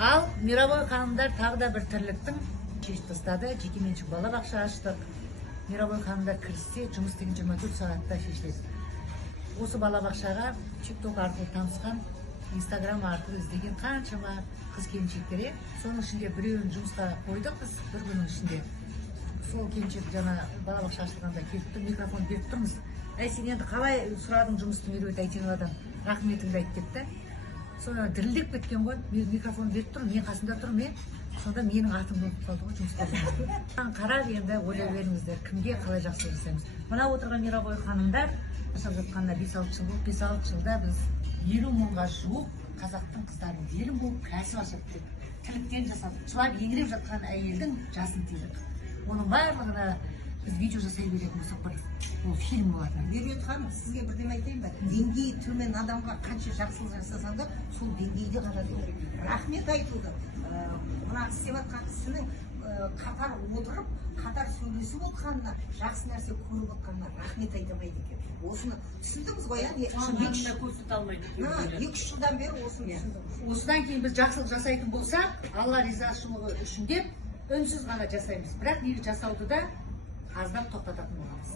Ал Мировой ханымдар тағы да бір тірліктің шешіп тастады. Жекеменшік балабақша аштық. Мировой ханымдар кіріссе, жұмыс деген 24 сағатта шешіледі. Осы балабақшаға TikTok арқылы танысқан, Instagram арқылы іздеген қаншама қыз-келіншектер. Соның ішінде біреуін жұмысқа қойдық біз бір күннің ішінде. Сол келіншек жаңа балабақша ашылғанда келіп тұр, микрофон беріп тұрмыз. Сен енді қалай сұрадың жұмысты Меруерт Айтеновадан, рахметіңді айт депті. Sonra дірілдеп кеткен ғой, микрофон беріп тұр, мен қасында тұрмын, сонда менің атым болып қалды ғой жұмысқа. Қарап енді ойлай беріңіздер, кімге қалай жақсы жасаймыз. Мына отырған Мировой ханымдар жасап жатқанда 5-6 жыл болды. 5-6 жылда біз 50 мыңға жуық қазақтың қыздарын елім болып кәсіп ашып дедік. Тірліктен жасадық. Жылап еңіреп жатқан әйелдің жасын тыйдық. Оның барлығына біз видео жасай беретін болсақ бір ол фильм болады. Меруерт ханым, сізге бірдеме айтайын ба? Деңгейі төмен адамға қанша жақсылық жасасаң да, сол деңгейде қарау керек. Рахмет айтуды. Мына істеп жатқан кісінің қатар отырып, қатар сөйлесіп отқанына, жақсы нәрсе көріп отқанына рахмет айтамайды екен. Осыны түсіндіңіз ғой, иә? 2-3 жылдан бері осыны түсіндім. Осыдан кейін біз жақсылық жасайтын болсақ, Алла ризашылығы үшін деп үнсіз ғана жасаймыз. Бірақ нені жасауды да аздап тоқтататын боламыз.